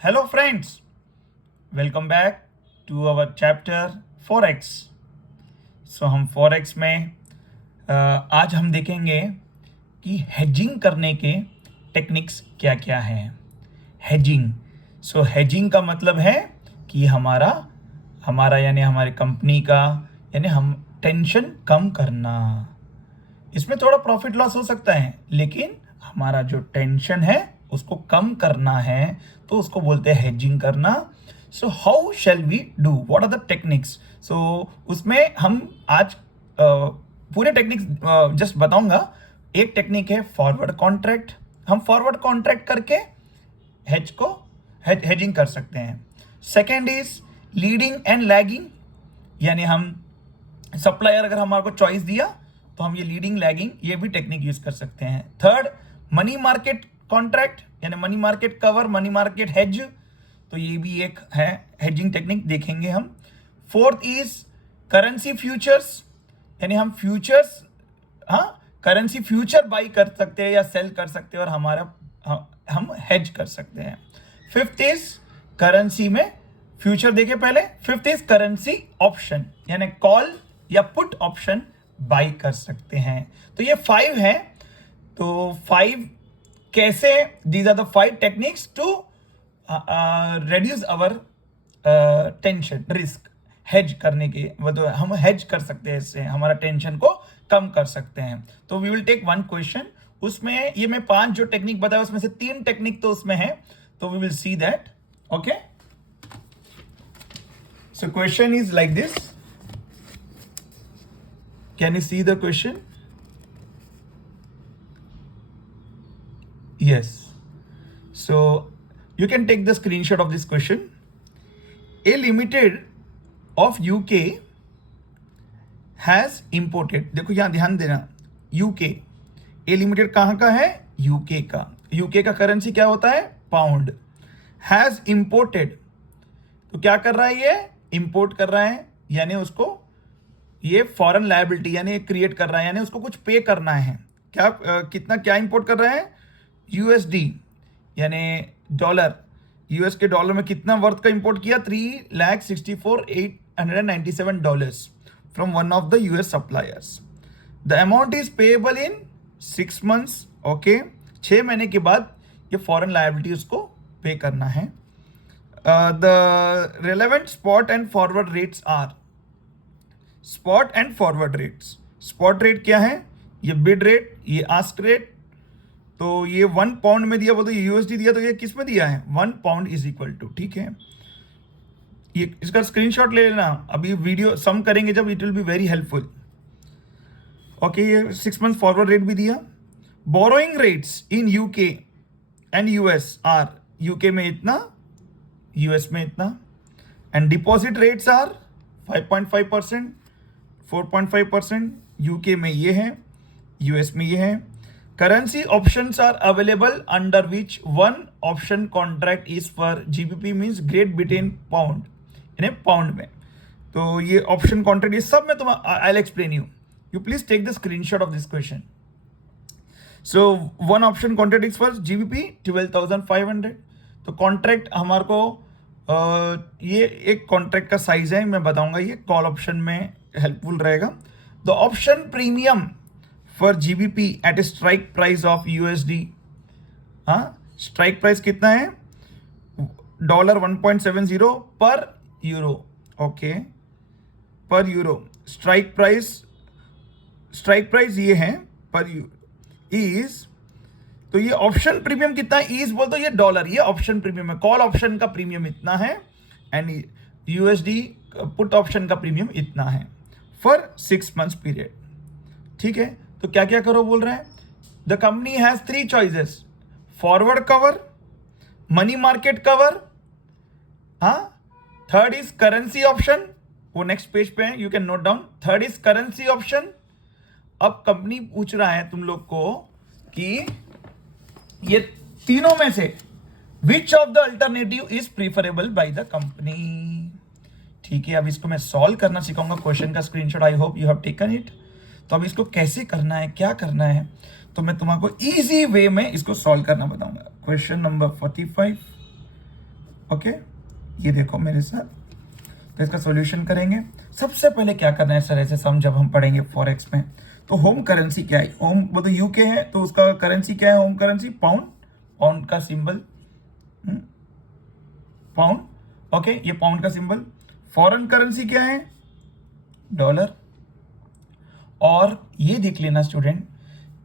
Hello friends, welcome back to our chapter forex. हम forex में आज हम देखेंगे कि हेजिंग करने के टेक्निक्स क्या क्या हैं। हेजिंग, हेजिंग का मतलब है कि हमारा हमारा यानी हमारी कंपनी का यानी हम टेंशन कम करना। इसमें थोड़ा प्रॉफिट लॉस हो सकता है, लेकिन हमारा जो टेंशन है उसको कम करना है, तो उसको बोलते हैं हेजिंग करना। How shall we do, what are the techniques? उसमें हम आज पूरे टेक्निक्स जस्ट बताऊंगा। एक टेक्निक है फॉरवर्ड कॉन्ट्रैक्ट। हम फॉरवर्ड कॉन्ट्रैक्ट करके हेज को हेजिंग कर सकते हैं। Second is leading and lagging, यानी हम सप्लायर अगर हमारे को चॉइस दिया तो हम ये लीडिंग लैगिंग ये भी टेक्निक यूज कर सकते हैं। थर्ड, मनी मार्केट कॉन्ट्रैक्ट यानी money market cover, money market hedge, तो ये भी एक है हेजिंग टेक्निक, देखेंगे हम। फोर्थ इज करेंसी फ्यूचर्स, यानी हम फ्यूचर्स, करेंसी फ्यूचर बाई कर सकते हैं या सेल कर सकते हैं और हम हेज कर सकते हैं। फिफ्थ इज करेंसी में फ्यूचर देखे पहले। फिफ्थ इज करेंसी ऑप्शन, यानी कॉल या पुट ऑप्शन बाई कर सकते हैं। तो ये 5 है। तो 5 कैसे, these are the 5 techniques to reduce our tension risk. Hedge करने के मतलब हम हेज कर सकते हैं, इससे हमारा टेंशन को कम कर सकते हैं। तो we will take one question, उसमें ये मैं 5 जो टेक्निक बताया उसमें से 3 टेक्निक तो उसमें है, तो we will see that. Okay, so question is like this. Can you see the question? Yes. So you can take the screenshot of this question. A limited of UK has imported, देखो यहां ध्यान देना, UK, A limited कहां का है? UK का। UK का currency क्या होता है? पाउंड। हैज इंपोर्टेड, तो क्या कर रहा है? ये इंपोर्ट कर रहा है, यानी उसको ये फॉरेन लायबिलिटी यानी क्रिएट कर रहा है, यानी उसको कुछ पे करना है। क्या कितना क्या इंपोर्ट कर रहा है? यूएसडी यानी डॉलर, यूएस के डॉलर में कितना वर्थ का इंपोर्ट किया? $3,64,897 from one of the US suppliers. The amount is payable in 6 months. Okay, 6 महीने के बाद ये फॉरेन लायबिलिटी उसको पे करना है। The relevant spot and forward rates are, spot and forward rates. Spot rate क्या है? ये बिड रेट, ये आस्क रेट। तो ये 1 पाउंड में दिया, वो तो यूएसडी दिया, तो ये किस में दिया है? 1 पाउंड इज इक्वल टू, ठीक है। ये इसका स्क्रीनशॉट ले लेना, अभी वीडियो सम करेंगे जब, it will be very helpful. Okay, ये 6 मंथ फॉरवर्ड रेट भी दिया। Borrowing rates in UK and US are, UK में इतना, यूएस में इतना। And deposit rates are 5.5%, 4.5%, UK में ये है, यूएस में ये है। Currency options are available under which one option contract is for GBP means Great Britain pound, यानी पाउंड में। तो ये ऑप्शन कॉन्ट्रैक्ट ये सब में तुम I will explain you please take the screenshot of this question. So one option contract is for GBP 12,500। तो contract हमारे को ये एक कॉन्ट्रैक्ट का साइज है, मैं बताऊंगा, ये कॉल ऑप्शन में हेल्पफुल रहेगा। The option premium for GBP at a strike price of USD, strike price कितना है? $1.70 per euro. Okay, per euro strike price ये है पर इज, तो ये ऑप्शन प्रीमियम कितना है? इज बोल तो ये डॉलर, ये ऑप्शन प्रीमियम है। कॉल ऑप्शन का प्रीमियम इतना है एंड यूएसडी पुट ऑप्शन का प्रीमियम इतना है फॉर 6 मंथ्स पीरियड, ठीक है। तो क्या क्या करो बोल रहे हैं? The company has 3 choices, forward cover, money market cover, third is currency option, वो नेक्स्ट पेज पे है, you can note down. Third is currency option. अब कंपनी पूछ रहा है तुम लोग को कि ये तीनों में से which of the alternative is preferable by the company, ठीक है। अब इसको मैं सॉल्व करना सिखाऊंगा, क्वेश्चन का screenshot, I hope you have taken it. तो अब इसको कैसे करना है, क्या करना है, तो मैं तुम्हारे इजी वे में इसको सॉल्व करना बताऊंगा। क्वेश्चन नंबर 45, ओके, ये देखो मेरे साथ। तो इसका सॉल्यूशन करेंगे। सबसे पहले क्या करना है सर, ऐसे सम जब हम पढ़ेंगे फॉरेक्स में, तो होम करेंसी क्या है? होम वो तो यूके है, तो उसका करेंसी क्या है? होम करेंसी पाउंड, पाउंड का सिंबल पाउंड। ओके, ये पाउंड का सिंबल। फॉरेन करेंसी क्या है? डॉलर। और ये देख लेना स्टूडेंट,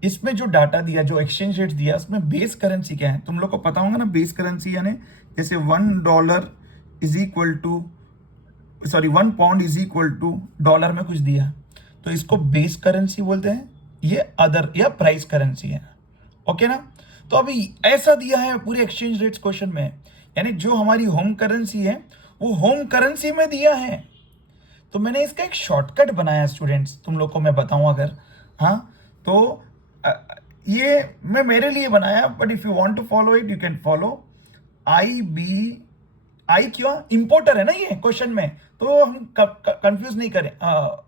इसमें जो डाटा दिया, जो एक्सचेंज रेट दिया, उसमें बेस करेंसी क्या है? तुम लोग को पता होगा ना बेस करेंसी, यानी जैसे $1 is equal to, sorry, $1 is equal to dollar में कुछ दिया, तो इसको बेस करेंसी बोलते हैं। ये अदर या प्राइस करेंसी है। ओके ना? तो अभी ऐसा दिया है पूरे एक्सचेंज रेट्स क्वेश्चन में, यानी जो हमारी होम करेंसी है वो होम करेंसी में दिया है। तो मैंने इसका एक शॉर्टकट बनाया स्टूडेंट्स, तुम लोग को मैं बताऊं अगर, हाँ, तो ये मैं मेरे लिए बनाया, but if you want to follow it you can follow. I क्यों? इंपोर्टर है ना ये क्वेश्चन में, तो हम कंफ्यूज नहीं करें,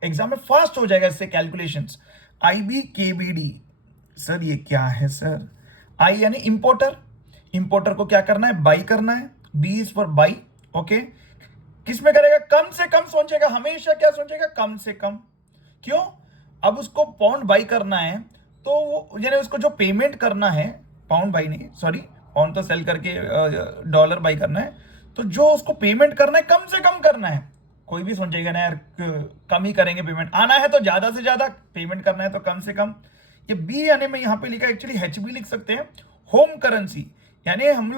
एग्जाम में फास्ट हो जाएगा इससे कैलकुलेशंस। IBKBD, सर ये क्या है सर? आई यानी इंपोर्टर, इंपोर्टर को क्या करना है? बाई करना है। B is for buy. Okay, किस में करेगा? कम से कम सोचेगा, हमेशा क्या सोचेगा? कम से कम। क्यों? अब उसको पाउंड बाई करना है, तो वो यानी उसको जो पेमेंट करना है, पाउंड बाई नहीं, सॉरी, पाउंड तो सेल करके डॉलर बाई करना है, तो जो उसको पेमेंट करना है कम से कम करना है। कोई भी सोचेगा ना यार कम ही करेंगे, पेमेंट आना है तो ज्यादा से ज्यादा, पेमेंट करना है तो कम से कम। ये बी यानी मैं यहां पे लिखा, एक्चुअली एच भी लिख सकते हैं, होम करेंसी, यानी हम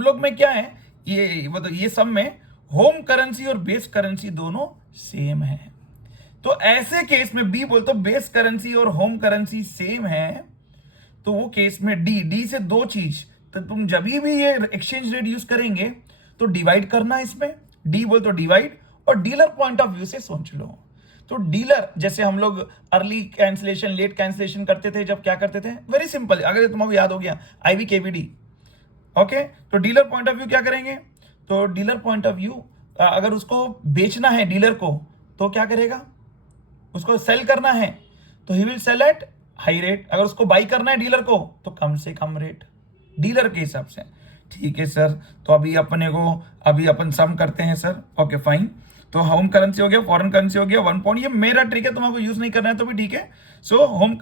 लोग में क्या है, ये मतलब ये सब में होम करेंसी और बेस करेंसी दोनों सेम है। तो ऐसे केस में बी बोलते बेस करेंसी और होम करेंसी सेम है, तो वो केस में डी से दो चीज, तो तुम जब भी ये एक्सचेंज रेट यूज करेंगे तो डिवाइड करना इसमें। डी बोल तो डिवाइड, और डीलर पॉइंट ऑफ व्यू से सोच लो। तो डीलर, जैसे हम लोग अर्ली कैंसिलेशन, लेट कैंसिलेशन करते थे, जब क्या करते थे, वेरी सिंपल, अगर तुम्हें याद हो गया, IBKBD। ओके, तो डीलर पॉइंट ऑफ व्यू क्या करेंगे? तो डीलर पॉइंट ऑफ व्यू, अगर उसको बेचना है डीलर को, तो क्या करेगा? उसको सेल करना है तो he will sell at high rate. अगर उसको बाई करना है डीलर को, तो कम से कम रेट, डीलर के हिसाब से। ठीक है सर, तो अभी अपन सम करते हैं सर। ओके फाइन, तो होम करेंसी हो गया, फॉरेन करेंसी हो गया, 1 पॉइंट। ये मेरा ट्रिक है, तुम्हारे यूज नहीं करना है तो भी ठीक है। So home,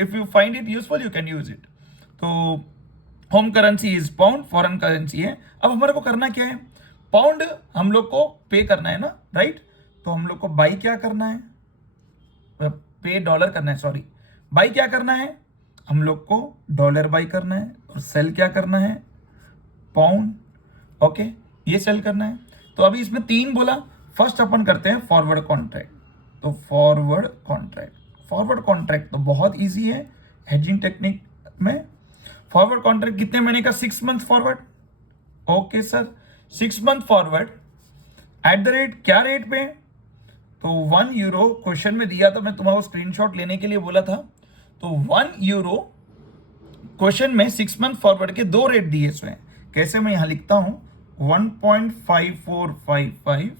if you find it useful you can use it. तो home currency is pound, foreign currency है। अब हमारे को करना क्या है? पाउंड हम लोग को पे करना है ना, राइट? तो हम लोग को बाई क्या करना है? पे डॉलर करना है, सॉरी, बाई क्या करना है? हम लोग को डॉलर बाई करना है, और सेल क्या करना है? पाउंड। ओके, ये सेल करना है। तो अभी इसमें 3 बोला। फर्स्ट अपन करते हैं फॉरवर्ड कॉन्ट्रैक्ट। तो फॉरवर्ड कॉन्ट्रैक्ट तो बहुत इजी है हेजिंग टेक्निक में। फॉरवर्ड कॉन्ट्रैक्ट कितने महीने का? 6 month forward. Okay sir, 6 month forward eight the rate, क्या रेट पे? तो €1 क्वेश्चन में दिया था, मैं तुम्हारा स्क्रीनशॉट लेने के लिए बोला था। तो €1 क्वेश्चन में 6 मंथ फॉरवर्ड के 2 रेट दिए इसमें। कैसे? मैं यहां लिखता हूं 1.5455,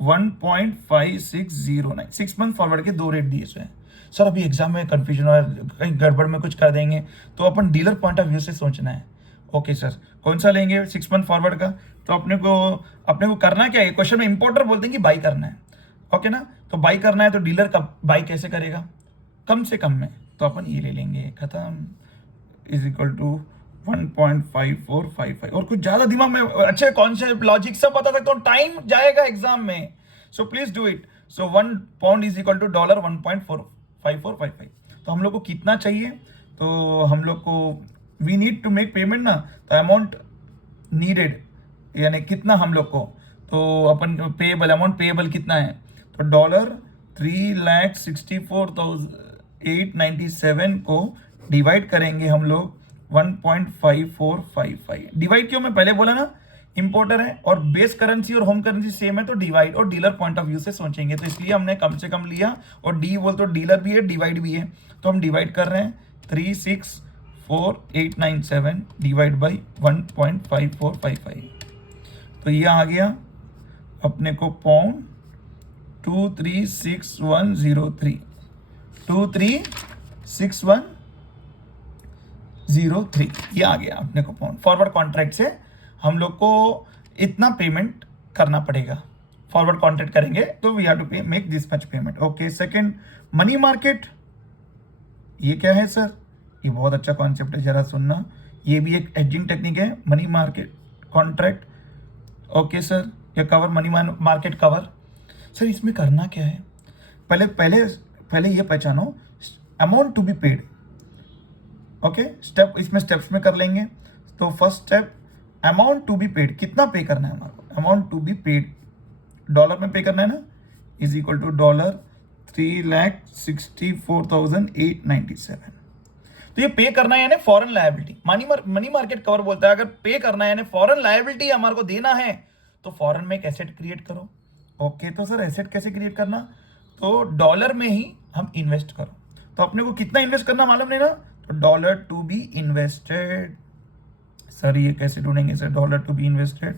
1.5609, 6 मंथ फॉरवर्ड के 2 रेट दिए इसमें। सर अभी एग्जाम में कंफ्यूजन और कहीं गड़बड़ में कुछ कर देंगे, तो अपन डीलर पॉइंट ऑफ व्यू से सोचना है। ओके सर, कौन सा लेंगे 6 मंथ फॉरवर्ड का? तो अपने को करना क्या है? क्वेश्चन में इंपोर्टर बोलते हैं कि बाई करना है। ओके ना? तो बाई करना है, तो डीलर का बाई कैसे करेगा? कम से कम में, तो अपन ये ले लेंगे, खत्म, इज इक्वल टू 1.5455। और कुछ ज्यादा दिमाग में अच्छे कॉन्सेप्ट, लॉजिक सब बता सकता हूँ, टाइम जाएगा एग्जाम में, so please do it. So 1 pound is equal to dollar 1.5455। तो हम लोग को कितना चाहिए? तो हम लोग को we need to make payment ना, तो अमाउंट नीडेड यानी कितना हम लोग को, तो अपन पेएबल, अमाउंट पेएबल कितना है? तो $3,64,897 को डिवाइड करेंगे हम लोग 1.5455। डिवाइड क्यों? मैं पहले बोला ना, इंपोर्टर है और बेस करेंसी और होम करेंसी सेम है, तो डिवाइड और डीलर पॉइंट ऑफ व्यू से सोचेंगे, तो इसलिए हमने कम से कम लिया। और डी बोल तो डीलर भी है, डिवाइड भी है, तो हम डिवाइड कर रहे हैं 3,64,897 डिवाइड बाई 1.5455। तो ये आ गया अपने को पाउंड 236103, 236103, ये आ गया अपने को पाउंड। फॉरवर्ड कॉन्ट्रैक्ट से हम लोग को इतना पेमेंट करना पड़ेगा, फॉरवर्ड कॉन्ट्रैक्ट करेंगे तो वी हैव टू पे make this much payment. Okay, second money market, ये क्या है सर? ये बहुत अच्छा कॉन्सेप्ट है, जरा सुनना। ये भी एक एजिंग टेक्निक है, money market contract. Okay sir, ये cover money market cover. Sir इसमें करना क्या है? पहले पहले पहले ये पहचानो amount to be paid. Okay, step इसमें स्टेप्स में कर लेंगे। तो first step amount to be paid, कितना पे करना है हमारे को? Amount to be paid dollar में पे करना है ना, इज इक्वल टू $3,64,897। तो ये पे करना है यानी foreign liability, money market cover बोलता है अगर पे करना है यानी फॉरेन लायबिलिटी हमारे को देना है तो फॉरेन में एक एसेट क्रिएट करो। ओके, तो सर एसेट कैसे क्रिएट करना? तो डॉलर में ही हम इन्वेस्ट करो। तो अपने को कितना इन्वेस्ट करना मालूम नहीं ना, तो dollar to be invested. Sir ये कैसे ढूंढेंगे sir dollar to be invested?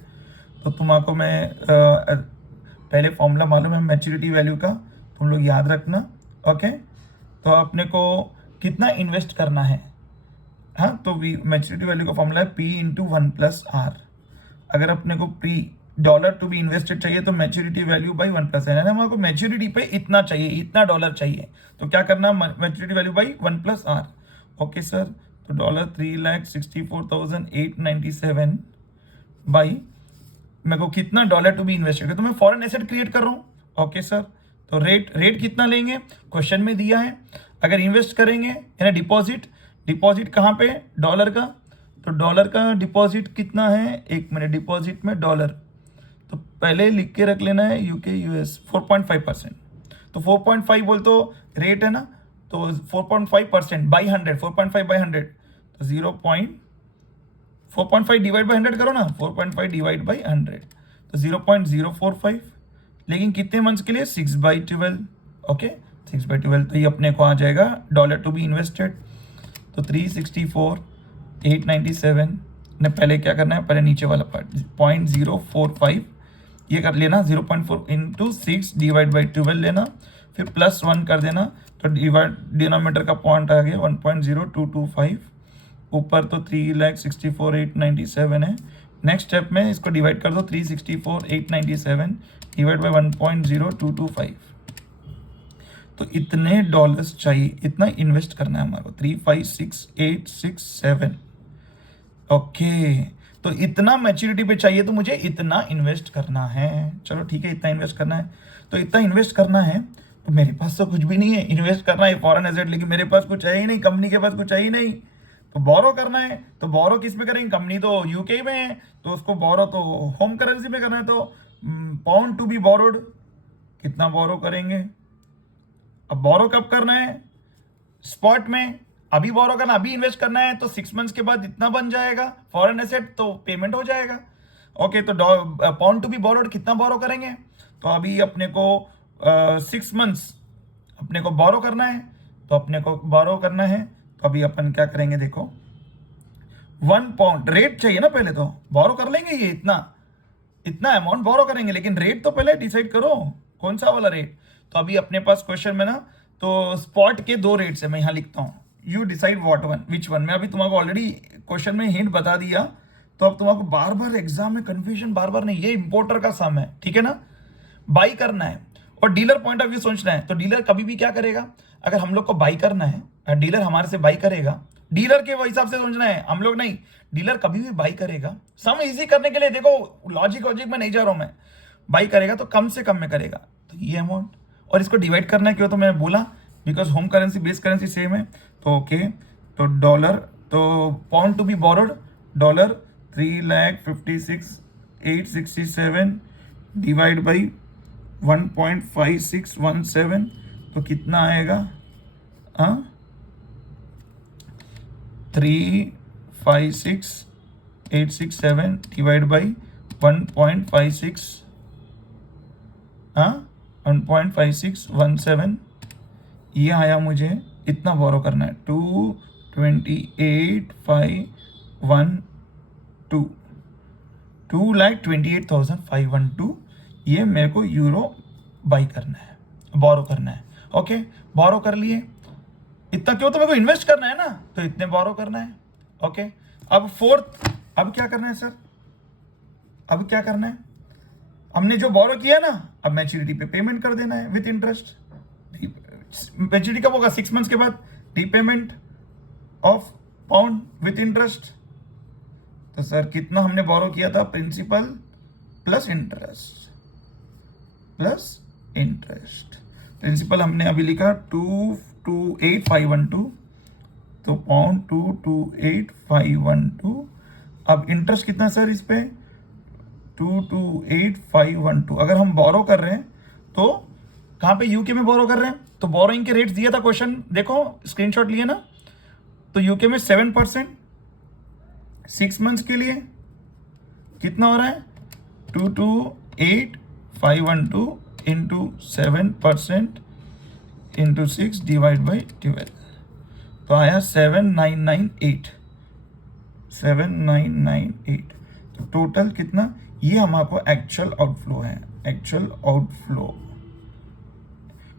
तो तुमको मैं पहले फॉर्मूला मालूम है मैच्योरिटी वैल्यू का, तुम लोग याद रखना। ओके, तो अपने को कितना इन्वेस्ट करना है? हाँ, तो मैच्योरिटी वैल्यू का फॉर्मूला है P इंटू 1+R। अगर अपने को P dollar to be invested चाहिए तो मैच्योरिटी वैल्यू बाई 1+R, यानी हमारे को मैच्योरिटी पे इतना चाहिए, इतना डॉलर चाहिए, तो क्या करना? Maturity value by 1+R। Okay sir, तो $3,64,897 बाई मेरे को कितना डॉलर टू बी इन्वेस्टेड है, तो मैं फॉरेन एसेट क्रिएट कर रहा हूँ। ओके सर, तो रेट कितना लेंगे? क्वेश्चन में दिया है। अगर इन्वेस्ट करेंगे यानी डिपॉजिट कहाँ पे? डॉलर का। तो डॉलर का डिपॉजिट कितना है? 1 मिनट, डिपॉजिट में डॉलर, तो पहले लिख के रख लेना है यूके यूएस 4.5%। तो 4.5 बोल तो रेट है ना, तो 4.5% बाई 100, 4.5 बाई 100, तो 4.5 डिवाइड बाई 100 करो ना, 4.5 डिवाइड बाई 100 तो 0.045, लेकिन कितने मंथ्स के लिए? 6/12। ओके, 6/12, तो ये अपने को आ जाएगा डॉलर टू बी इन्वेस्टेड। तो 364,897 ने पहले क्या करना है? पहले नीचे वाला पार्ट 0.045 ये कर लेना, 0.4 इंटू 6 डिवाइड बाई 12 लेना, फिर +1 कर देना, तो डिनोमिनेटर का पॉइंट आ गया 1.0225, ऊपर तो 3,64,897 है। नेक्स्ट स्टेप में इसको डिवाइड कर दो, 364,897 डिवाइड बाई 1.0225, तो इतने डॉलर्स चाहिए, इतना इन्वेस्ट करना है हमारे को, 356,867। ओके, तो इतना मैच्योरिटी पे चाहिए तो मुझे इतना इन्वेस्ट करना है। चलो ठीक है, इतना इन्वेस्ट करना है, तो इतना इन्वेस्ट करना है, तो मेरे पास तो कुछ भी नहीं है, इन्वेस्ट करना है फॉरेन एसेट, लेकिन मेरे पास कुछ है ही नहीं, कंपनी के पास कुछ है ही नहीं, तो बोरो करना है। तो बोरो किस में करेंगे? कंपनी तो यूके में है, तो उसको बोरो तो होम करेंसी में करना है, तो पाउंड टू बी बोरोड, कितना बोरो करेंगे? अब बोरो कब करना है? स्पॉट में, अभी बोरो करना, अभी इन्वेस्ट करना है, तो 6 मंथ्स के बाद इतना बन जाएगा फॉरेन एसेट, तो पेमेंट हो जाएगा। ओके, तो पाउंड टू बी बोरोड कितना बोरो करेंगे? तो अभी अपने को 6 मंथ्स अपने को बोरो करना है, तो अपने को बोरो करना है, तो अभी अपन क्या करेंगे? देखो 1 पाउंड रेट चाहिए ना, पहले तो बोरो कर लेंगे, ये इतना अमाउंट बोरो करेंगे, लेकिन रेट तो पहले डिसाइड करो कौन सा वाला रेट। तो अभी अपने पास क्वेश्चन में ना, तो स्पॉट के 2 रेट्स है, मैं यहाँ लिखता हूँ, यू डिसाइड विच वन। मैं अभी तुम्हारा ऑलरेडी क्वेश्चन में हिंट बता दिया, तो अब तुम्हारा बार बार एग्जाम में कंफ्यूजन बार बार नहीं, ये इंपोर्टर का काम है, ठीक है ना? बाई करना है और डीलर पॉइंट ऑफ व्यू सोचना है। तो डीलर कभी भी क्या करेगा? अगर हम लोग को बाई करना है, डीलर हमारे से बाई करेगा, डीलर के हिसाब से सोचना है, हम लोग नहीं। डीलर कभी भी बाई करेगा, सम इजी करने के लिए, देखो लॉजिक में नहीं जा रहा हूं मैं, बाई करेगा तो कम से कम में करेगा, तो ये अमाउंट, और इसको डिवाइड करना है, क्यों? तो मैं बोला because home currency base currency same है। तो ओके, तो डॉलर, तो pound to be borrowed dollar 3,56,867 divide by 1.5617, तो कितना आएगा? 356,867 डिवाइड बाई 1.5617, ये आया मुझे, इतना बोरो करना है 228,512, 2,28,512, ये मेरे को यूरो बाई करना है, बोरो करना है। ओके, बोरो कर लिए, इतना क्यों? तो मेरे को इन्वेस्ट करना है ना, तो इतने बोरो करना है। ओके, अब फोर्थ, अब क्या करना है सर? अब क्या करना है, हमने जो बोरो किया ना, अब मैच्योरिटी पे पेमेंट कर देना है विथ इंटरेस्ट। मैच्योरिटी कब होगा, 6 मंथ्स के बाद, repayment of pound with interest. तो सर कितना हमने बोरो किया था, principal plus interest plus interest. Principal हमने अभी लिखा 228512, तो पाउंड 228512। अब इंटरेस्ट कितना सर इस पे, 228512। अगर हम बोरो कर रहे हैं तो कहाँ पे, यूके में बोरो कर रहे हैं, तो बोरोइंग के रेट्स दिया था क्वेश्चन, देखो स्क्रीनशॉट लिए ना, तो यूके में 7%, 6 मंथ्स के लिए कितना हो रहा है, 228512 इंटू 7% इंटू 6 डिवाइड बाई 12, तो आया 7998। तो टोटल कितना, ये हमारे एक्चुअल आउटफ्लो है। एक्चुअल आउटफ्लो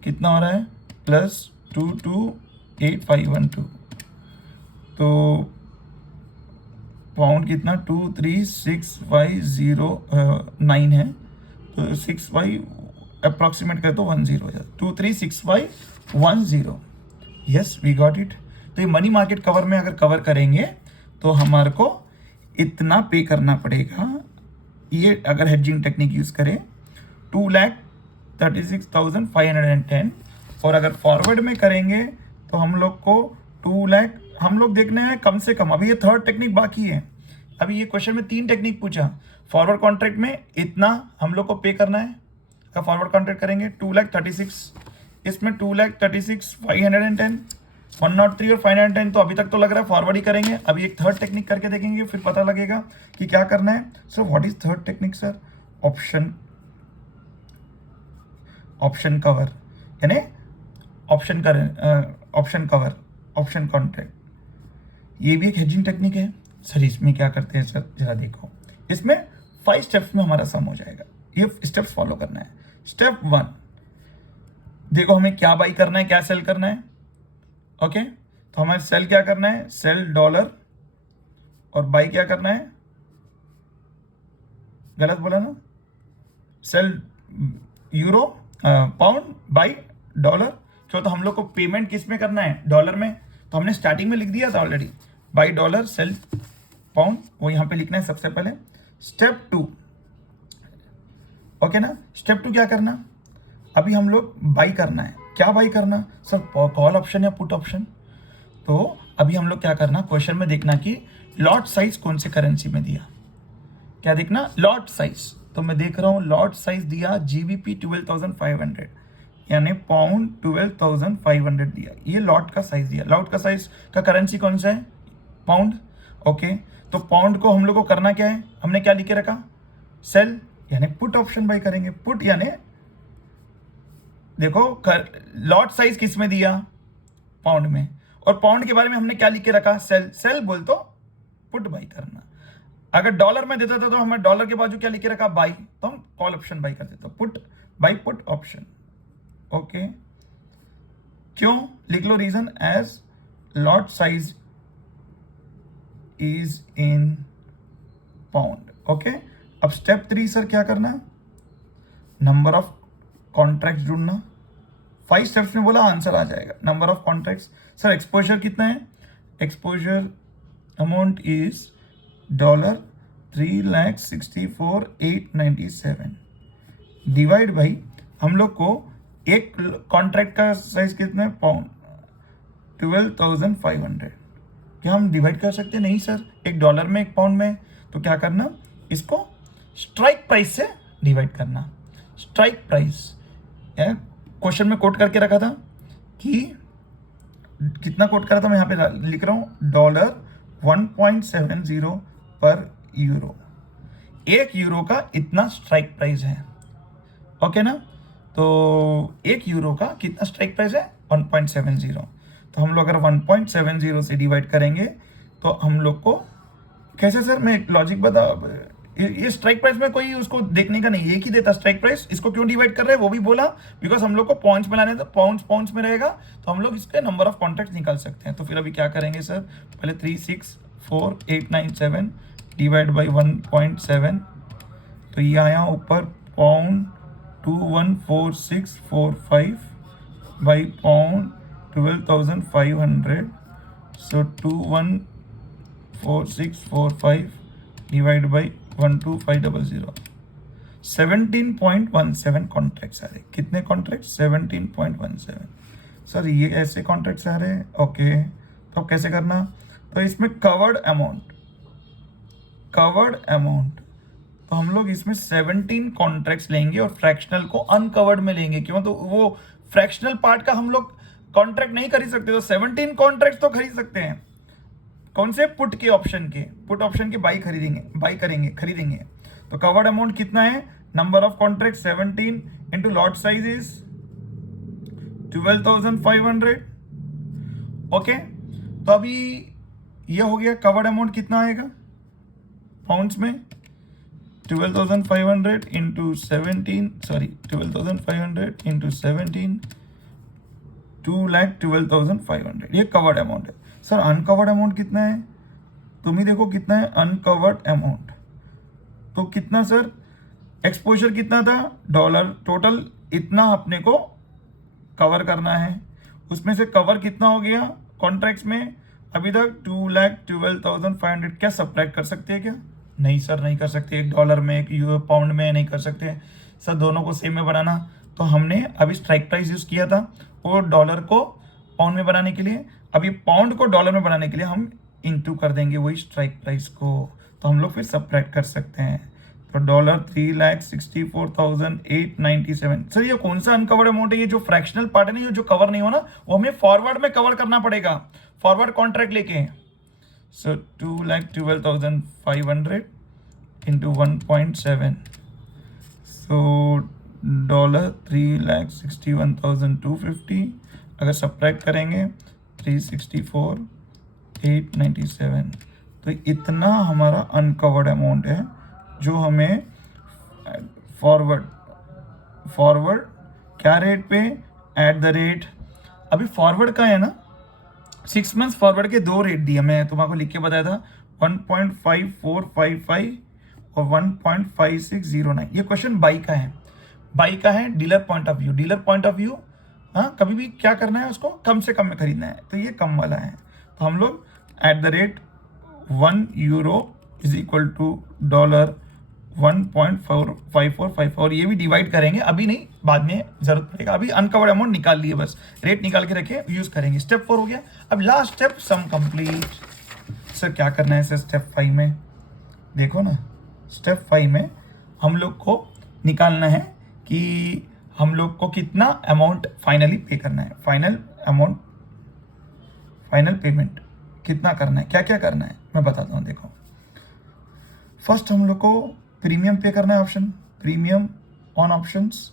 कितना हो रहा है, प्लस 228512, तो पाउंड कितना 236509 है, तो 6 अप्रॉक्सीमेट करे तो 10 हो जाता, 236510। Yes we got it. तो ये मनी मार्केट कवर में अगर कवर करेंगे तो हमारे को इतना पे करना पड़ेगा। ये अगर हेजिंग टेक्निक यूज करें 2,36,510, और अगर फॉरवर्ड में करेंगे तो हम लोग को 2 लाख, हम लोग देखने हैं कम से कम। अभी ये थर्ड टेक्निक बाकी है। अभी ये क्वेश्चन में 3 टेक्निक पूछा। फॉरवर्ड कॉन्ट्रैक्ट में इतना हम लोग को पे करना है, अगर फॉरवर्ड कॉन्ट्रैक्ट करेंगे 2,36,000, इसमें 2,36,510, 103 और 510। तो अभी तक तो लग रहा है फॉरवर्ड ही करेंगे। अभी एक थर्ड टेक्निक करके देखेंगे, फिर पता लगेगा कि क्या करना है। So what is third technique sir, option cover, यानी ऑप्शन कवर, ऑप्शन कॉन्ट्रैक्ट, ये भी एक हेजिंग टेक्निक है सर। इसमें क्या करते हैं सर, जरा देखो, इसमें 5 स्टेप्स में हमारा सम हो जाएगा। ये स्टेप्स फॉलो करना है। स्टेप 1, देखो हमें क्या बाई करना है, क्या सेल करना है। ओके, तो हमें सेल क्या करना है, सेल डॉलर, और बाई क्या करना है, गलत बोला ना, sell euro pound buy dollar. क्यों, तो हम लोग को पेमेंट किस में करना है, डॉलर में। तो हमने स्टार्टिंग में लिख दिया था already, buy dollar sell pound, वो यहां पे लिखना है सबसे पहले। स्टेप 2, ओके ना। स्टेप 2 क्या करना, अभी हम लोग बाई करना है। क्या बाई करना सर, कॉल ऑप्शन या पुट ऑप्शन। तो अभी हम लोग क्या करना, क्वेश्चन में देखना कि लॉट साइज कौन से करेंसी में दिया, क्या देखना, लॉट साइज। तो मैं देख रहा हूं लॉट साइज दिया जीबीपी 12,500, यानी पाउंड 12,500 दिया। ये लॉट का साइज दिया। लॉट का साइज का करेंसी कौन सा है, पाउंड। ओके, तो पाउंड को हम लोग को करना क्या है, हमने क्या लिख के रखा, सेल, यानी पुट ऑप्शन बाई करेंगे। पुट यानी देखो लॉट साइज किस में दिया, पाउंड में, और पाउंड के बारे में हमने क्या लिख के रखा, सेल। सेल बोल तो पुट बाई करना। अगर डॉलर में देता था तो हमें डॉलर के बाजू क्या लिख के रखा, बाई, तो हम कॉल ऑप्शन बाई करते, तो put buy put option. Okay, क्यों लिख लो, reason as lot size is in pound. Okay, अब स्टेप 3 सर क्या करना, नंबर ऑफ कॉन्ट्रैक्ट्स ढूंढना। 5 स्टेप्स में बोला, आंसर आ जाएगा। Number of contracts sir, exposure कितना है, exposure amount is $3,64,897 divide by, हम लोग को एक कॉन्ट्रैक्ट का साइज कितना है, पाउंड 12,500। क्या हम डिवाइड कर सकते, नहीं सर, एक डॉलर में एक पाउंड में। तो क्या करना, इसको स्ट्राइक प्राइस से डिवाइड करना। स्ट्राइक प्राइस क्वेश्चन में कोट करके रखा था कि कितना कोट करा था, मैं यहां पे लिख रहा हूं, $1.70 पर यूरो। 1 यूरो का इतना स्ट्राइक प्राइस है। ओके ना, तो 1 यूरो का कितना स्ट्राइक प्राइस है, 1.70। तो हम लोग अगर 1.70 से डिवाइड करेंगे तो हम लोग को कैसे सर, मैं एक लॉजिक बता, ये स्ट्राइक प्राइस में कोई उसको देखने का नहीं, एक ही देता स्ट्राइक प्राइस। इसको क्यों डिवाइड कर रहे हैं वो भी बोला, बिकॉज हम लोग को पॉइंट्स में लाने, तो पाउंड्स में रहेगा, तो हम लोग इसके नंबर ऑफ कॉन्ट्रैक्ट्स निकाल सकते हैं। तो फिर अभी क्या करेंगे सर, पहले 3,64,897 डिवाइड बाई 1.7, तो ये आया ऊपर pound 214645 by pound 12,500, so 214645 divide by 12500, 17.17 contracts आ रहे। कितने कॉन्ट्रैक्ट? 17.17। सर ये ऐसे कॉन्ट्रैक्ट्स आ रहे हैं, ओके। तो अब कैसे करना? तो इसमें कवर्ड अमाउंट तो हम लोग इसमें 17 कॉन्ट्रैक्ट्स लेंगे और फ्रैक्शनल को अनकवर्ड में लेंगे। क्यों? तो वो फ्रैक्शनल पार्ट का हम लोग कॉन्ट्रैक्ट नहीं खरीद सकते, तो 17 कॉन्ट्रैक्ट तो खरीद सकते हैं। कौन से? पुट ऑप्शन के बाई खरीदेंगे। तो कवर्ड अमाउंट कितना है? Number of contract 17 into lot size is 12,500। Okay, तो अभी ये हो गया। कवर्ड अमाउंट कितना आएगा पाउंड्स में? 12,500 इंटू 17, 2,12,500 ये कवर्ड अमाउंट है। सर अनकवर्ड अमाउंट कितना है? तुम ही देखो कितना है अनकवर्ड अमाउंट। तो कितना सर? एक्सपोजर कितना था? डॉलर। टोटल इतना अपने को कवर करना है। उसमें से कवर कितना हो गया कॉन्ट्रैक्ट्स में अभी तक? 2,12,500। क्या सब्ट्रैक्ट कर सकते हैं क्या? नहीं सर, नहीं कर सकते। एक डॉलर में, एक पाउंड में नहीं कर सकते सर, दोनों को सेम में बनाना। तो हमने अभी स्ट्राइक प्राइस यूज किया था वो डॉलर को पाउंड में बनाने के लिए। अभी पाउंड को डॉलर में बनाने के लिए हम इंटू कर देंगे वही स्ट्राइक प्राइस को, तो हम लोग फिर सब्ट्रैक्ट कर सकते हैं। तो $3,64,897। सर ये कौन सा अनकवर्ड अमाउंट है? ये जो फ्रैक्शनल पार्ट है ना, ये जो कवर नहीं हो ना, वो हमें फॉरवर्ड में कवर करना पड़ेगा, फॉरवर्ड कॉन्ट्रैक्ट लेके। सो 2,12,500 इंटू 1.7, सो $3,61,250। अगर सब्ट्रैक्ट करेंगे 364,897, तो इतना हमारा अनकवर्ड अमाउंट है जो हमें फॉरवर्ड क्या रेट पे? एट द रेट, अभी फॉरवर्ड का है ना 6 मंथ्स फॉरवर्ड के 2 रेट दिए, मैं तुम्हारा लिख के बताया था 1.5455 और 1.5609। ये क्वेश्चन बाई का है डीलर पॉइंट ऑफ व्यू। हाँ, कभी भी क्या करना है, उसको कम से कम में खरीदना है, तो ये कम वाला है। तो हम लोग at the rate 1 euro is equal to dollar 1.5455, और ये भी डिवाइड करेंगे, अभी नहीं, बाद में जरूरत पड़ेगा। अभी अनकवर्ड अमाउंट निकाल लिए, बस रेट निकाल के रखे, यूज करेंगे। स्टेप 4 हो गया। अब last step, sum complete. Sir क्या करना है सर स्टेप 5 में? देखो ना, स्टेप 5 में हम लोग को निकालना है कि हम लोग को कितना अमाउंट फाइनली पे करना है। फाइनल पेमेंट कितना करना है, क्या क्या करना है, मैं बताता हूँ। देखो, फर्स्ट हम लोग को प्रीमियम पे करना है। ऑप्शन प्रीमियम ऑन ऑप्शंस,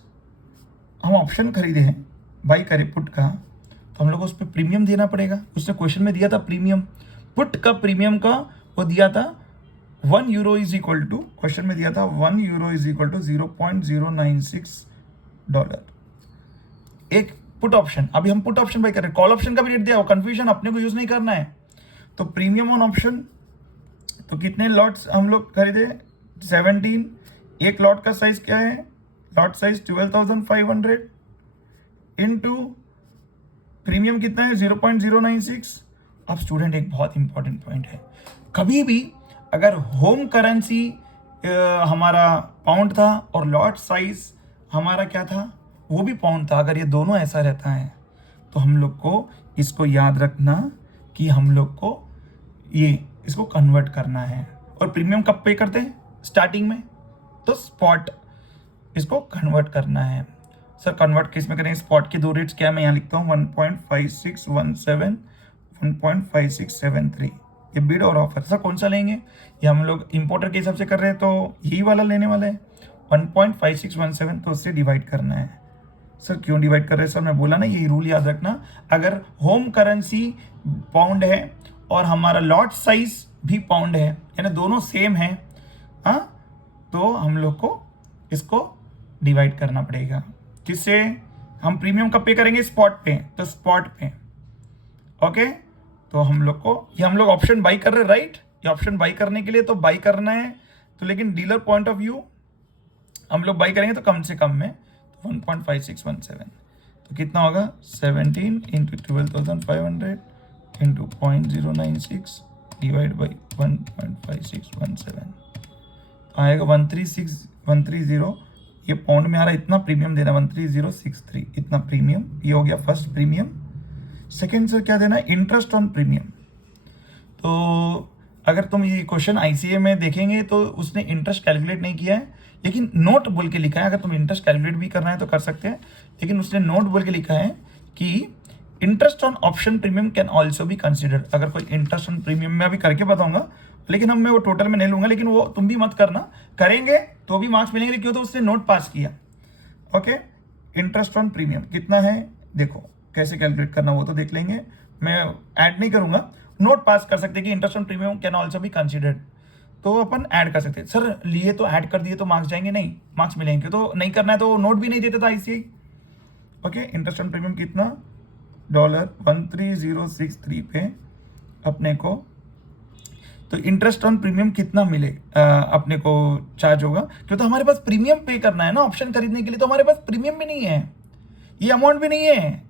हम ऑप्शन खरीदे हैं, बाई करे पुट का, तो हम लोग को उस पर प्रीमियम देना पड़ेगा। उसने क्वेश्चन में दिया था प्रीमियम, पुट का प्रीमियम का वो दिया था 1 euro is equal to, question में दिया था 1 यूरो इज इक्वल टू $0.096। एक पुट ऑप्शन, अभी हम पुट ऑप्शन बाई कर रहे हैं, कॉल ऑप्शन का भी रेट दिया, वो कंफ्यूजन अपने को यूज नहीं करना है। तो प्रीमियम ऑन ऑप्शन, तो कितने लॉट्स हम लोग खरीदे? 17। एक लॉट का साइज क्या है? लॉट साइज 12,500 इनटू प्रीमियम कितना है? 0.096। अब स्टूडेंट एक बहुत इंपॉर्टेंट पॉइंट है, कभी भी अगर होम करेंसी हमारा पाउंड था और लॉट साइज हमारा क्या था? वो भी पाउंड था, अगर ये दोनों ऐसा रहता है तो हम लोग को इसको याद रखना कि हम लोग को इसको कन्वर्ट करना है। और प्रीमियम कब पे करते हैं? स्टार्टिंग में, तो स्पॉट इसको कन्वर्ट करना है। सर कन्वर्ट किस में करेंगे? स्पॉट के 2 रेट्स क्या, मैं यहाँ लिखता हूँ 1.5617, 1.5673। ये बिड और ऑफर। सर कौन सा लेंगे? ये हम लोग इंपोर्टर के हिसाब से कर रहे हैं, तो यही वाला लेने वाला है 1.5617, तो उससे डिवाइड करना है। सर क्यों डिवाइड कर रहे हैं? सर मैं बोला ना, यही रूल याद रखना, अगर होम करेंसी पाउंड है और हमारा लॉट साइज भी पाउंड है, यानी दोनों सेम है, हाँ, तो हम लोग को इसको डिवाइड करना पड़ेगा। किससे? हम प्रीमियम कब पे करेंगे? स्पॉट पे, तो स्पॉट पे। ओके, तो हम लोग को ये हम लोग ऑप्शन बाई कर रहे हैं, राइट? ये ऑप्शन बाई करने के लिए तो बाई करना है, तो लेकिन डीलर पॉइंट ऑफ व्यू हम लोग बाई करेंगे तो कम से कम में, तो 1.5617, तो कितना होगा 17 इंटू 12,500 इंटू 0.096 डिवाइड बाई 1.5617, तो आएगा 130, ये पाउंड में आ रहा है, इतना प्रीमियम देना 13063, इतना प्रीमियम, ये हो गया फर्स्ट प्रीमियम। सेकेंड सर क्या देना है, इंटरेस्ट ऑन प्रीमियम। तो अगर तुम ये क्वेश्चन आईसीए में देखेंगे तो उसने इंटरेस्ट कैलकुलेट नहीं किया है, लेकिन नोट बोल के लिखा है। अगर तुम इंटरेस्ट कैलकुलेट भी करना है तो कर सकते हैं, लेकिन उसने नोट बोल के लिखा है कि interest on option premium can also be considered. अगर कोई इंटरेस्ट ऑन प्रीमियम में अभी करके बताऊंगा, लेकिन मैं वो टोटल में नहीं लूंगा, लेकिन वो तुम भी मत करना, करेंगे तो भी मार्क्स मिलेंगे, क्यों, तो उसने नोट पास किया। ओके, इंटरेस्ट ऑन प्रीमियम कितना है, देखो कैसे कैलकुलेट करना वो तो देख लेंगे, मैं ऐड नहीं करूंगा, नोट पास कर सकते कि interest on premium can also be considered, तो अपन ऐड कर सकते हैं। सर लिए तो ऐड कर दिए तो मार्क्स जाएंगे, नहीं, मार्क्स मिलेंगे, तो नहीं करना है तो नोट भी नहीं देता था ICI. Okay, interest on premium कितना, $13063 पे अपने को, तो इंटरेस्ट ऑन प्रीमियम कितना मिले अपने को चार्ज होगा, क्यों, तो हमारे पास प्रीमियम पे करना है ना ऑप्शन खरीदने के लिए, तो हमारे पास प्रीमियम भी नहीं है, ये अमाउंट भी नहीं है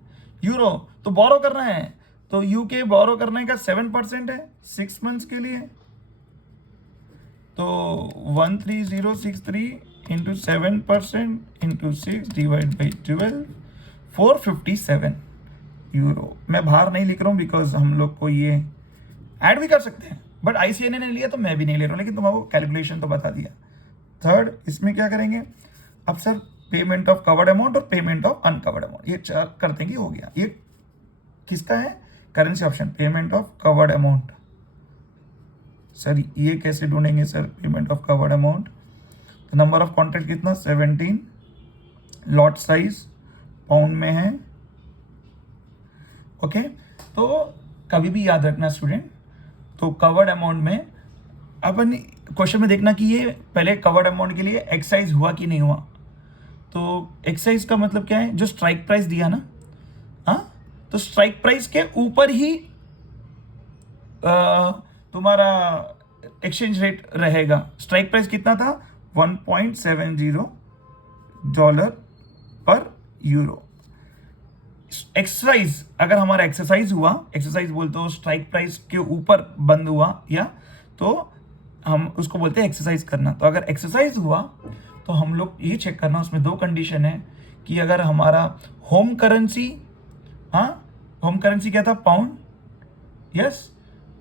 यूरो, तो बोरो करना है, तो यूके बोरो करने का 7% है 6 मंथ्स के लिए, तो 13063 into 7% into 6 divide by 12, 457 euro. मैं बाहर नहीं लिख रहा हूँ बिकॉज हम लोग को ये ऐड भी कर सकते हैं, बट आईसीआई ने नहीं लिया तो मैं भी नहीं ले रहा हूँ, लेकिन तुम्हारा कैलकुलेशन तो बता दिया। थर्ड, इसमें क्या करेंगे अब sir, payment of covered amount और पेमेंट ऑफ अनकवर्ड अमाउंट, ये चार कर देंगे, हो गया। ये किसका है, currency option, payment of covered amount. Sir ये कैसे ढूंढेंगे sir, payment of covered amount, तो नंबर ऑफ कॉन्ट्रैक्ट कितना 17, लॉट साइज पाउंड में है। ओके, तो कभी भी याद रखना स्टूडेंट, तो कवर्ड अमाउंट में अपन क्वेश्चन में देखना कि ये पहले कवर्ड अमाउंट के लिए एक्साइज हुआ कि नहीं हुआ, तो एक्साइज का मतलब क्या है, जो स्ट्राइक प्राइस दिया ना, हाँ, तो स्ट्राइक प्राइस के ऊपर ही तुम्हारा एक्सचेंज रेट रहेगा। स्ट्राइक प्राइस कितना था, $1.70 पर यूरो। एक्सरसाइज अगर हमारा एक्सरसाइज हुआ, एक्सरसाइज बोलते हो स्ट्राइक प्राइस के ऊपर बंद हुआ या, तो हम उसको बोलते हैं एक्सरसाइज करना। तो अगर एक्सरसाइज हुआ तो हम लोग ये चेक करना, उसमें दो कंडीशन है कि अगर हमारा होम करेंसी, हाँ होम करेंसी क्या था, पाउंड, यस,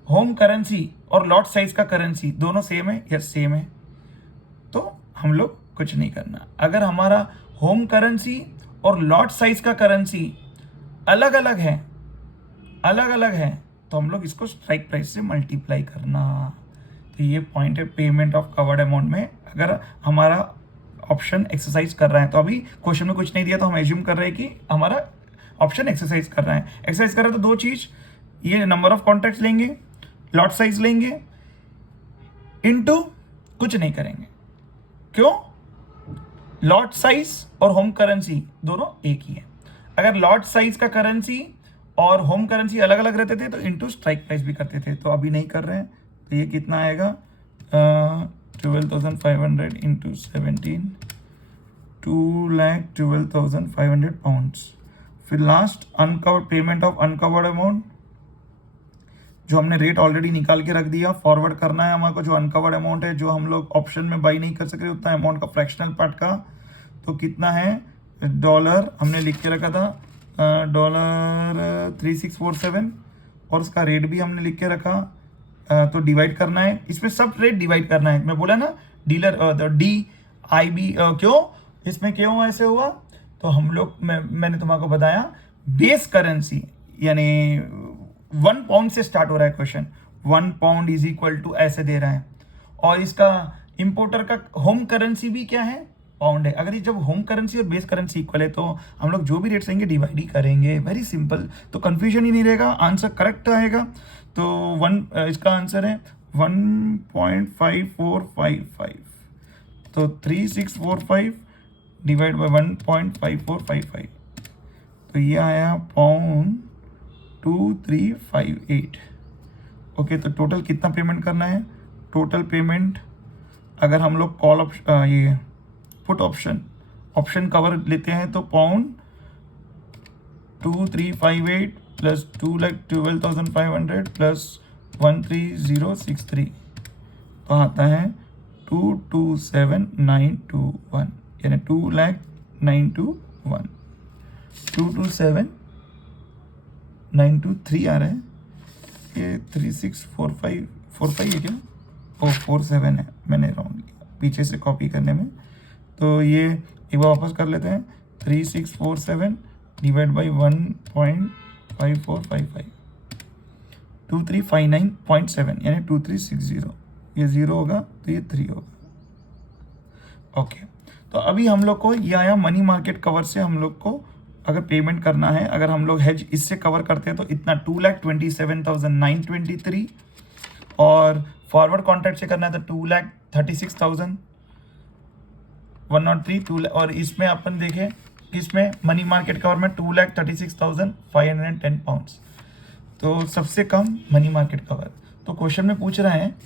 होम करेंसी और लॉट साइज का करेंसी दोनों सेम है, यस सेम है, तो हम लोग कुछ नहीं करना। अगर हमारा होम करेंसी और लॉट साइज का करेंसी अलग अलग है, तो हम लोग इसको स्ट्राइक प्राइस से मल्टीप्लाई करना। तो ये पॉइंट है पेमेंट ऑफ कवर्ड अमाउंट में। अगर हमारा ऑप्शन एक्सरसाइज कर रहा है, तो अभी क्वेश्चन में कुछ नहीं दिया तो हम एज्यूम कर रहे हैं कि हमारा ऑप्शन एक्सरसाइज कर रहा है। एक्सरसाइज कर रहा है तो दो चीज, ये नंबर ऑफ कॉन्ट्रैक्ट्स लेंगे, लॉट साइज लेंगे, इनटू कुछ नहीं करेंगे, क्यों, लॉट साइज और होम करेंसी दोनों एक ही है। अगर लॉट साइज का करेंसी और होम करेंसी अलग अलग रहते थे तो इनटू स्ट्राइक प्राइस भी करते थे, तो अभी नहीं कर रहे हैं, तो ये कितना आएगा 12,500 इंटू 17, 2,12,500 पाउंड्स। फिर last uncovered, payment of uncovered amount, जो हमने रेट ऑलरेडी निकाल के रख दिया, फॉरवर्ड करना है हमारे को, जो अनकवर्ड अमाउंट है, जो हम लोग ऑप्शन में बाई नहीं कर सके उतना अमाउंट का फ्रैक्शनल पार्ट का, तो कितना है, डॉलर हमने लिख के रखा था $3647, और उसका रेट भी हमने लिख के रखा, तो डिवाइड करना है, इसमें सब रेट डिवाइड करना है। मैं बोला ना डीलर DIB, क्यों इसमें क्यों ऐसे हुआ, तो हम लोग मैंने तुम्हारे को बताया बेस करेंसी, यानी 1 पाउंड से स्टार्ट हो रहा है question, 1 pound is equal to ऐसे दे रहा है, और इसका इंपोर्टर का होम करेंसी भी क्या है, पाउंड है। अगर ये जब होम करेंसी और बेस करेंसी इक्वल है तो हम लोग जो भी रेट्स आएंगे डिवाइड ही करेंगे, वेरी सिंपल, तो कंफ्यूजन ही नहीं रहेगा, आंसर करेक्ट आएगा। तो इसका आंसर है 1.5455, तो 3645 डिवाइड बाय 1.5455, तो ये आया पाउंड 2358। ओके, तो टोटल कितना पेमेंट करना है, टोटल पेमेंट अगर हम लोग कॉल ऑप्शन ये पुट ऑप्शन कवर लेते हैं तो पाउंड 2358 प्लस 2,12,500 प्लस 13063 तो आता है 227921 यानी 2,0921 227,923 आ रहा है। ये 3645 है क्या? ओ 47 है, मैंने रॉन्ग लिया पीछे से कॉपी करने में। तो ये एक बार वापस कर लेते हैं। 3647 डिवाइड बाई 1.5455 2359.7 यानी 2360। ये 0 होगा तो ये 3 होगा। ओके, तो अभी हम लोग को ये आया मनी मार्केट कवर से हम लोग को अगर पेमेंट करना है, अगर हम लोग हेज इससे कवर करते हैं तो इतना 2,27,923 और फॉरवर्ड कॉन्ट्रैक्ट से करना है तो 2,36,103 और इसमें अपन देखें इसमें मनी मार्केट कवर में 2,36,510 पाउंड्स तो सबसे कम मनी मार्केट कवर। तो क्वेश्चन में पूछ रहे हैं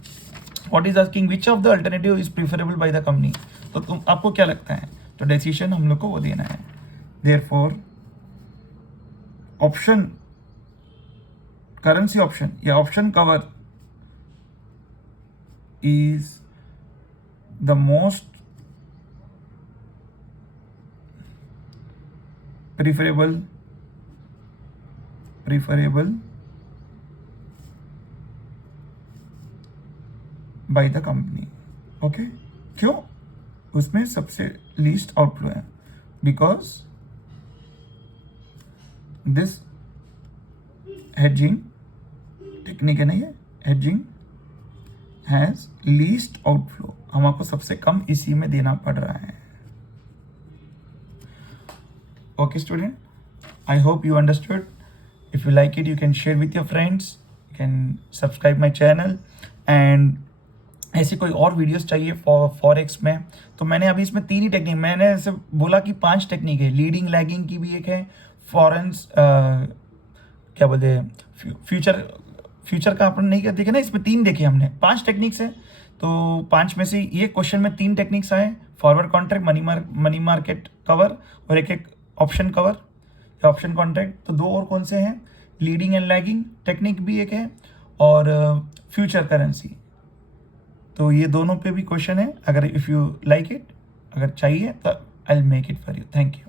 what is asking which of the alternative is preferable by the company. तो तुम आपको क्या लगता है, तो डिसीजन हम लोग को वो देना है। देयरफॉर ऑप्शन करेंसी ऑप्शन या option cover is the most preferable by the company। Okay, क्यों? उसमें सबसे लीस्ट आउटफ्लो है बिकॉज दिस हेजिंग टेक्निक है ना, ये हेजिंग हैज लीस्ट आउटफ्लो, हमको सबसे कम इसी में देना पड़ रहा है। Okay student, I hope you understood. If you like it you can share with your friends, you can subscribe my channel and ऐसी कोई और वीडियोस चाहिए फॉरेक्स में। तो मैंने अभी इसमें 3 ही टेक्निक, मैंने ऐसे बोला कि 5 टेक्निक है। लीडिंग लैगिंग की भी एक है, फॉरेंस क्या बोलते हैं फ्यूचर का अपन नहीं देखे ना, इसमें 3 देखे हमने, 5 टेक्निक्स है। तो 5 में से ये क्वेश्चन में 3 टेक्निक्स आए, forward contract, money market cover और एक ऑप्शन कवर या ऑप्शन कॉन्ट्रैक्ट। तो 2 और कौन से हैं, लीडिंग एंड लैगिंग टेक्निक भी एक है और फ्यूचर करेंसी। तो ये दोनों पे भी क्वेश्चन है। अगर इफ़ यू लाइक इट, अगर चाहिए तो I will make it for you. Thank you.